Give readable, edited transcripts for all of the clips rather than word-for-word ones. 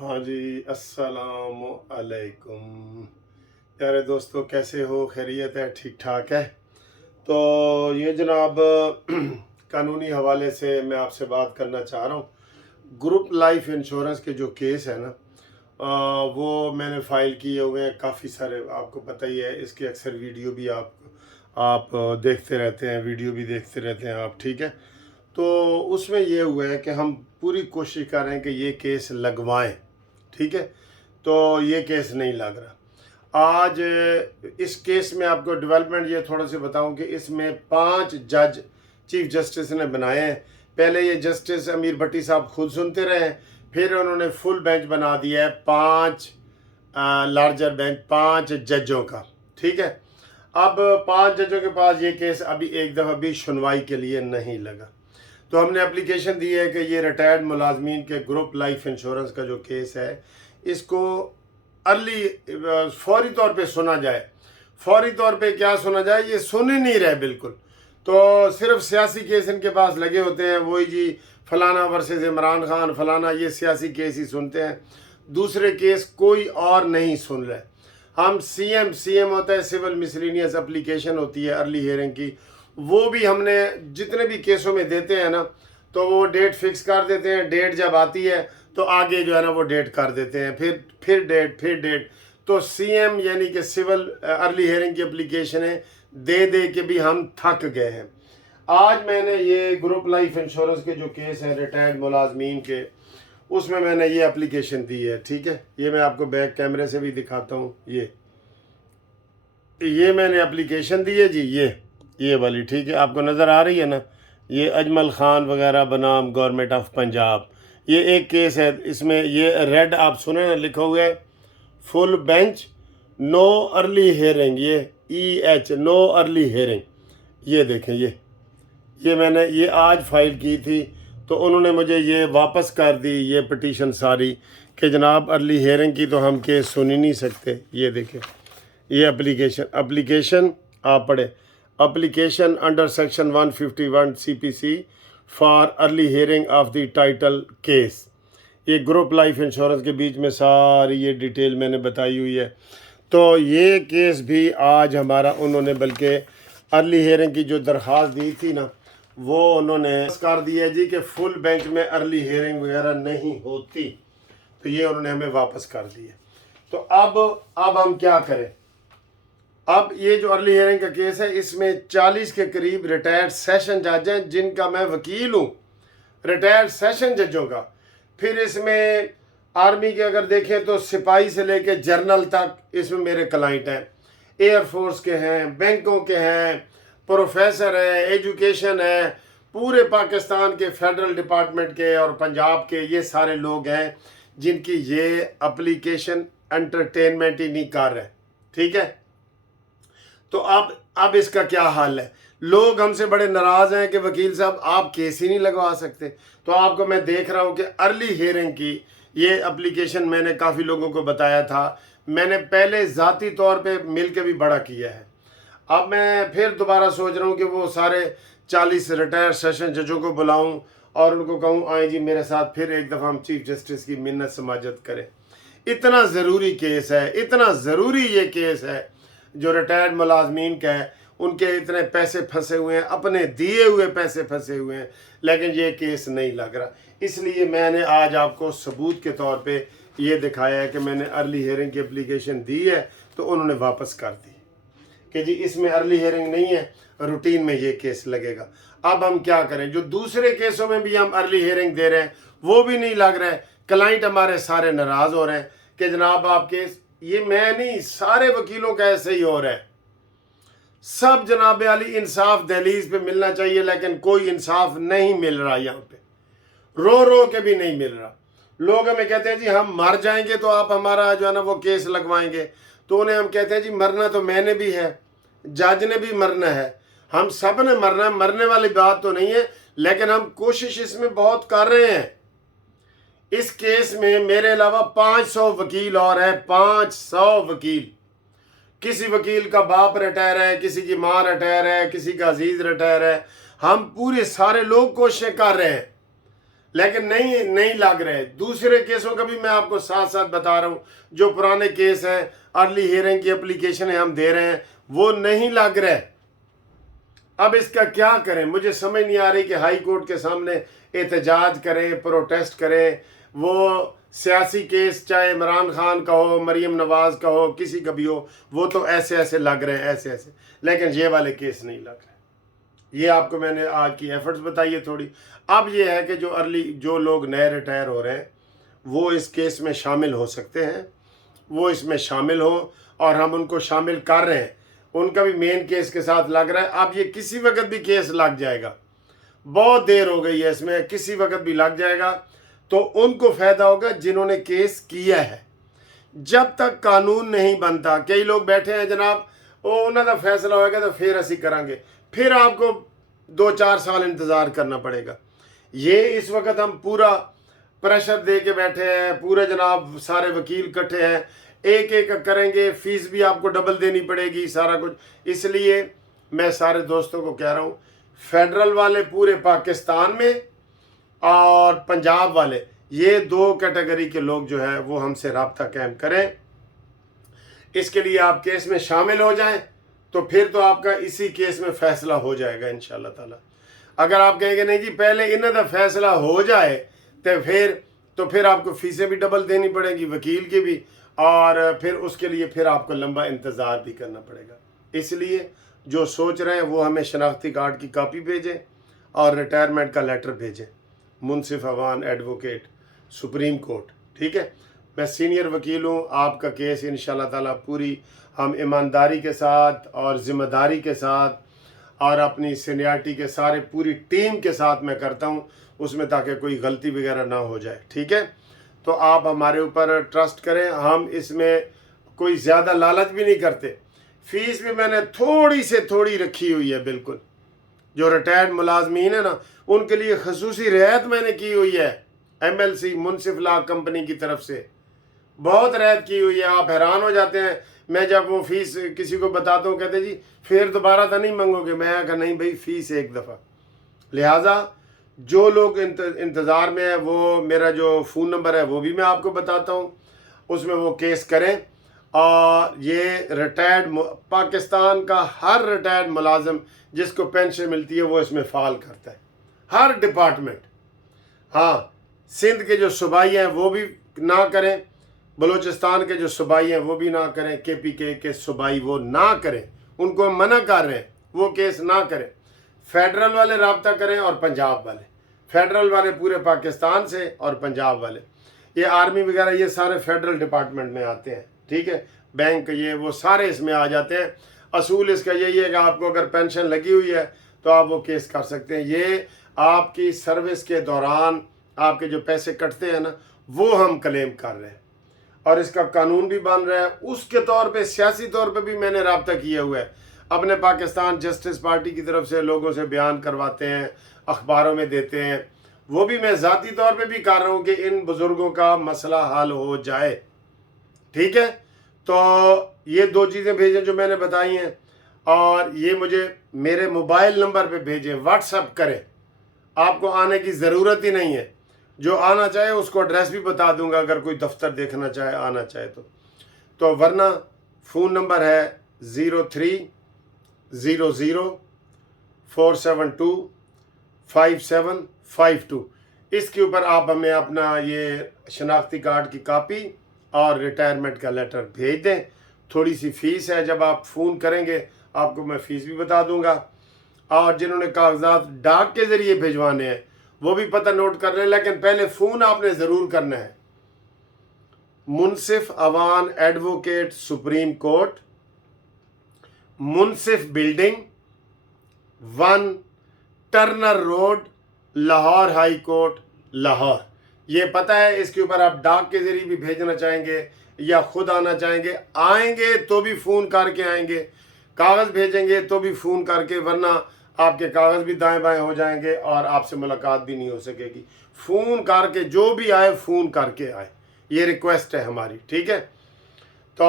हाँ जी, अस्सलाम अलैकुम। प्यारे दोस्तों, कैसे हो? खैरियत है? ठीक ठाक है? तो ये जनाब कानूनी हवाले से मैं आपसे बात करना चाह रहा हूँ। ग्रुप लाइफ इंश्योरेंस के जो केस है ना, वो मैंने फ़ाइल किए हुए हैं काफ़ी सारे। आपको पता ही है, इसके अक्सर वीडियो भी आप देखते रहते हैं, वीडियो भी देखते रहते हैं आप, ठीक है? तो उसमें ये हुआ है कि हम पूरी कोशिश कर रहे हैं कि ये केस लगवाएं, ठीक है? तो ये केस नहीं लग रहा। आज इस केस में आपको डेवलपमेंट ये थोड़ा सा बताऊं कि इसमें 5 जज चीफ जस्टिस ने बनाए हैं। पहले ये जस्टिस अमीर भट्टी साहब खुद सुनते रहे हैं, फिर उन्होंने फुल बेंच बना दिया है 5 लार्जर बेंच 5 जजों का, ठीक है? अब 5 जजों के पास ये केस अभी एक दफ़ा भी सुनवाई के लिए नहीं लगा। तो हमने एप्लीकेशन दी है कि ये रिटायर्ड मुलाजमीन के ग्रुप लाइफ इंश्योरेंस का जो केस है, इसको अर्ली फौरी तौर पे सुना जाए। फौरी तौर पे क्या सुना जाए, ये सुन ही नहीं रहे बिल्कुल। तो सिर्फ सियासी केस इनके पास लगे होते हैं, वही जी फलाना वर्सेस इमरान खान, फलाना, ये सियासी केस ही सुनते हैं, दूसरे केस कोई और नहीं सुन रहे। हम सीएम होता है, सिविल मिसलिनियस एप्लीकेशन होती है अर्ली हियरिंग की, वो भी हमने जितने भी केसों में देते हैं ना, तो वो डेट फिक्स कर देते हैं। डेट जब आती है तो आगे जो है ना वो डेट कर देते हैं, फिर डेट। तो सीएम यानी कि सिविल अर्ली हियरिंग की एप्लीकेशनें दे दे के भी हम थक गए हैं। आज मैंने ये ग्रुप लाइफ इंश्योरेंस के जो केस हैं रिटायर्ड मुलाजमीन के, उसमें मैंने ये एप्लीकेशन दी है, ठीक है? ये मैं आपको बैक कैमरे से भी दिखाता हूँ। ये मैंने एप्लीकेशन दी है जी, ये वाली, ठीक है? आपको नज़र आ रही है ना, ये अजमल खान वगैरह बनाम गवर्नमेंट ऑफ पंजाब, ये एक केस है। इसमें ये रेड आप सुने ना, लिखा हुआ है full bench know early hearing, ये EH नो अर्ली हियरिंग। ये देखें, ये मैंने ये आज फाइल की थी, तो उन्होंने मुझे ये वापस कर दी ये पिटीशन सारी कि जनाब अर्ली हियरिंग की तो हम केस सुन ही नहीं सकते। ये देखें, ये एप्लीकेशन आप पढ़े, application under section 151 CPC for early hearing of the title case. ये ग्रुप लाइफ इंश्योरेंस के बीच में सारी ये डिटेल मैंने बताई हुई है। तो ये केस भी आज हमारा उन्होंने, बल्कि अर्ली हियरिंग की जो दरख्वास्त दी थी ना, वो उन्होंने कर दिया जी कि फुल बेंच में अर्ली हियरिंग वगैरह नहीं होती, तो ये उन्होंने हमें वापस कर दिया। तो अब हम क्या करें? अब ये जो अर्ली हियरिंग का केस है, इसमें 40 के करीब रिटायर्ड सेशन जज हैं, जिनका मैं वकील हूँ, रिटायर्ड सेशन जजों का। फिर इसमें आर्मी के अगर देखें तो सिपाही से लेके जनरल तक इसमें मेरे क्लाइंट हैं, एयरफोर्स के हैं, बैंकों के हैं, प्रोफेसर हैं, एजुकेशन है, पूरे पाकिस्तान के फेडरल डिपार्टमेंट के और पंजाब के, ये सारे लोग हैं जिनकी ये एप्लीकेशन एंटरटेनमेंट ही नहीं कर रहे, ठीक है? तो अब इसका क्या हाल है? लोग हमसे बड़े नाराज़ हैं कि वकील साहब आप केस ही नहीं लगवा सकते। तो आपको मैं देख रहा हूं कि अर्ली हियरिंग की ये एप्लीकेशन मैंने काफ़ी लोगों को बताया था, मैंने पहले ज़ाती तौर पे मिल के भी बड़ा किया है। अब मैं फिर दोबारा सोच रहा हूँ कि वो सारे 40 रिटायर्ड सेशन जजों को बुलाऊं और उनको कहूँ आए जी मेरे साथ फिर एक दफ़ा हम चीफ जस्टिस की मिन्नत समाजत करें। इतना ज़रूरी केस है, इतना ज़रूरी ये केस है जो रिटायर्ड मुलाजमीन का है। उनके इतने पैसे फंसे हुए हैं, अपने दिए हुए पैसे फंसे हुए हैं, लेकिन ये केस नहीं लग रहा। इसलिए मैंने आज आपको सबूत के तौर पे ये दिखाया है कि मैंने अर्ली हियरिंग की एप्लीकेशन दी है, तो उन्होंने वापस कर दी कि जी इसमें अर्ली हियरिंग नहीं है, रूटीन में ये केस लगेगा। अब हम क्या करें? जो दूसरे केसों में भी हम अर्ली हियरिंग दे रहे हैं वो भी नहीं लग रहा है। क्लाइंट हमारे सारे नाराज़ हो रहे हैं कि जनाब आप केस, ये मैं नहीं, सारे वकीलों का ऐसे ही हो रहा है। सब जनाब अली इंसाफ दहलीज पे मिलना चाहिए, लेकिन कोई इंसाफ नहीं मिल रहा, यहाँ पे रो रो के भी नहीं मिल रहा। लोग हमें कहते हैं जी हम मर जाएंगे तो आप हमारा जो है ना वो केस लगवाएंगे, तो उन्हें हम कहते हैं जी मरना तो मैंने भी है, जज ने भी मरना है, हम सब ने मरना है, मरने वाली बात तो नहीं है, लेकिन हम कोशिश इसमें बहुत कर रहे हैं। इस केस में मेरे अलावा 500 वकील और हैं, 500 वकील। किसी वकील का बाप रिटायर है, किसी की माँ रिटायर है, किसी का अजीज रिटायर है। हम पूरे सारे लोग कोशिश कर रहे हैं, لیکن نہیں لگ رہے. دوسرے کیسوں کا بھی میں آپ کو ساتھ ساتھ بتا رہا ہوں. جو پرانے کیس ہیں ارلی ہیئرنگ کی اپلیکیشنیں ہم دے رہے ہیں وہ نہیں لگ رہے. اب اس کا کیا کریں؟ مجھے سمجھ نہیں آ رہی کہ ہائی کورٹ کے سامنے احتجاج کریں، پروٹیسٹ کریں. وہ سیاسی کیس چاہے عمران خان کا ہو، مریم نواز کا ہو، کسی کا بھی ہو، وہ تو ایسے لگ رہے ہیں ایسے، لیکن یہ والے کیس نہیں لگ رہے. یہ آپ کو میں نے آج کی ایفرٹس بتائی ہے تھوڑی. اب یہ ہے کہ جو لوگ نئے ریٹائر ہو رہے ہیں وہ اس کیس میں شامل ہو سکتے ہیں، وہ اس میں شامل ہوں، اور ہم ان کو شامل کر رہے ہیں. ان کا بھی مین کیس کے ساتھ لگ رہا ہے. اب یہ کسی وقت بھی کیس لگ جائے گا، بہت دیر ہو گئی ہے اس میں، کسی وقت بھی لگ جائے گا. تو ان کو فائدہ ہوگا جنہوں نے کیس کیا ہے. جب تک قانون نہیں بنتا، کئی لوگ بیٹھے ہیں جناب وہ انہوں کا فیصلہ ہوئے گا تو پھر اسی کریں گے، پھر آپ کو 2-4 سال انتظار کرنا پڑے گا. یہ اس وقت ہم پورا پریشر دے کے بیٹھے ہیں، پورے جناب سارے وکیل کٹھے ہیں، ایک کریں گے، فیس بھی آپ کو ڈبل دینی پڑے گی، سارا کچھ. اس لیے میں سارے دوستوں کو کہہ رہا ہوں، فیڈرل والے پورے پاکستان میں اور پنجاب والے، یہ 2 کیٹیگری کے لوگ جو ہے وہ ہم سے رابطہ قائم کریں. اس کے لیے آپ کیس میں شامل ہو جائیں تو پھر تو آپ کا اسی کیس میں فیصلہ ہو جائے گا انشاءاللہ تعالی. اگر آپ کہیں گے نہیں جی پہلے انہوں کا فیصلہ ہو جائے تو پھر آپ کو فیسیں بھی ڈبل دینی پڑے گی، وکیل کی بھی، اور پھر اس کے لیے پھر آپ کو لمبا انتظار بھی کرنا پڑے گا. اس لیے جو سوچ رہے ہیں وہ ہمیں شناختی کارڈ کی کاپی بھیجیں اور ریٹائرمنٹ کا لیٹر بھیجیں. منصف اوان ایڈوکیٹ، سپریم کورٹ. ٹھیک ہے، میں سینئر وکیل ہوں. آپ کا کیس انشاءاللہ تعالی پوری ہم ایمانداری کے ساتھ اور ذمہ داری کے ساتھ اور اپنی سینیارٹی کے سارے پوری ٹیم کے ساتھ میں کرتا ہوں اس میں، تاکہ کوئی غلطی وغیرہ نہ ہو جائے. ٹھیک ہے، تو آپ ہمارے اوپر ٹرسٹ کریں. ہم اس میں کوئی زیادہ لالچ بھی نہیں کرتے. فیس بھی میں نے تھوڑی سے تھوڑی رکھی ہوئی ہے. بالکل جو ریٹائرڈ ملازمین ہیں نا ان کے لیے خصوصی رعایت میں نے کی ہوئی ہے. MLC منصف لا کمپنی کی طرف سے بہت رعایت کی ہوئی ہے. آپ حیران ہو جاتے ہیں. میں جب وہ فیس کسی کو بتاتا ہوں کہتے جی پھر دوبارہ تو نہیں منگو گے. میں کہا نہیں بھائی، فیس ایک دفعہ. لہٰذا جو لوگ انتظار میں ہیں وہ میرا جو فون نمبر ہے وہ بھی میں آپ کو بتاتا ہوں، اس میں وہ کیس کریں. اور یہ ریٹائرڈ پاکستان کا ہر ریٹائرڈ ملازم جس کو پینشن ملتی ہے وہ اس میں فعال کرتا ہے، ہر ڈپارٹمنٹ. ہاں، سندھ کے جو صوبائی ہیں وہ بھی نہ کریں، بلوچستان کے جو صوبائی ہیں وہ بھی نہ کریں، KPK کے صوبائی وہ نہ کریں. ان کو ہم منع کر رہے ہیں وہ کیس نہ کریں. فیڈرل والے رابطہ کریں اور پنجاب والے. فیڈرل والے پورے پاکستان سے اور پنجاب والے یہ آرمی وغیرہ یہ سارے فیڈرل ڈپارٹمنٹ میں آتے ہیں. ٹھیک ہے، بینک یہ وہ سارے اس میں آ جاتے ہیں. اصول اس کا یہی ہے کہ آپ کو اگر پینشن لگی ہوئی ہے تو آپ وہ کیس کر سکتے ہیں. یہ آپ کی سروس کے دوران آپ کے جو پیسے کٹتے ہیں نا وہ ہم کلیم کر رہے ہیں، اور اس کا قانون بھی بن رہا ہے. اس کے طور پہ سیاسی طور پہ بھی میں نے رابطہ کیا ہوا ہے. اپنے پاکستان جسٹس پارٹی کی طرف سے لوگوں سے بیان کرواتے ہیں، اخباروں میں دیتے ہیں. وہ بھی میں ذاتی طور پہ بھی کر رہا ہوں کہ ان بزرگوں کا مسئلہ حل ہو جائے. ٹھیک ہے، تو یہ 2 چیزیں بھیجیں جو میں نے بتائی ہیں، اور یہ مجھے میرے موبائل نمبر پہ بھیجیں، واٹس ایپ کریں. آپ کو آنے کی ضرورت ہی نہیں ہے. جو آنا چاہے اس کو ایڈریس بھی بتا دوں گا اگر کوئی دفتر دیکھنا چاہے آنا چاہے تو ورنہ فون نمبر ہے 030047255752. اس کے اوپر آپ ہمیں اپنا یہ شناختی کارڈ کی کاپی اور ریٹائرمنٹ کا لیٹر بھیج دیں. تھوڑی سی فیس ہے، جب آپ فون کریں گے آپ کو میں فیس بھی بتا دوں گا. اور جنہوں نے کاغذات ڈاک کے ذریعے بھیجوانے ہیں وہ بھی پتہ نوٹ کر لیں، لیکن پہلے فون آپ نے ضرور کرنا ہے. Munsif Awan advocate supreme court, Munsif building 1 Turner road, Lahore high court, Lahore. یہ پتہ ہے. اس کے اوپر آپ ڈاک کے ذریعے بھی بھیجنا چاہیں گے یا خود آنا چاہیں گے، آئیں گے تو بھی فون کر کے آئیں گے، کاغذ بھیجیں گے تو بھی فون کر کے، ورنہ آپ کے کاغذ بھی دائیں بائیں ہو جائیں گے اور آپ سے ملاقات بھی نہیں ہو سکے گی. فون کر کے جو بھی آئے فون کر کے آئے، یہ ریکویسٹ ہے ہماری. ٹھیک ہے، تو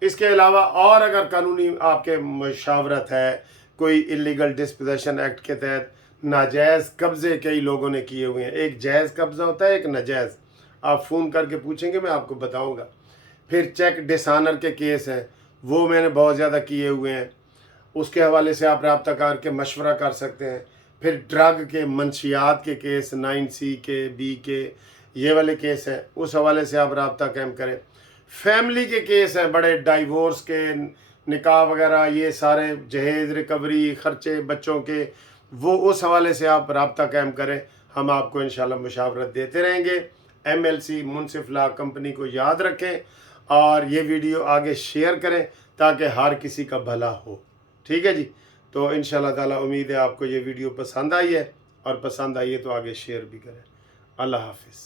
اس کے علاوہ اور اگر قانونی آپ کے مشاورت ہے، کوئی انلیگل ڈسپوزیشن ایکٹ کے تحت नाजायज़ कब्ज़े कई लोगों ने किए हुए हैं। एक जायज़ कब्ज़ा होता है, एक नाजायज़। आप फ़ोन करके पूछेंगे, मैं आपको बताऊंगा। फिर चेक डिसऑनर के केस हैं, वो मैंने बहुत ज़्यादा किए हुए हैं, उसके हवाले से आप रब्ता करके मशवरा कर सकते हैं। फिर ड्रग के मंशियात के केस 9C के, बी के, ये वाले केस हैं, उस हवाले से आप रब्ता कायम करें। फैमिली के केस हैं बड़े, डाइवोर्स के, निकाह वगैरह, ये सारे जहेज़, रिकवरी, ख़र्चे बच्चों के, वो उस हवाले से आप रब्ता कायम करें। हम आपको इंशाल्लाह मुशावरत देते रहेंगे। MLC मुनसिफ लॉ कंपनी को याद रखें और ये वीडियो आगे शेयर करें ताकि हर किसी का भला हो। ठीक है जी। तो इंशाल्लाह ताला उम्मीद है आपको ये वीडियो पसंद आई है, और पसंद आई है तो आगे शेयर भी करें। अल्लाह हाफिज़।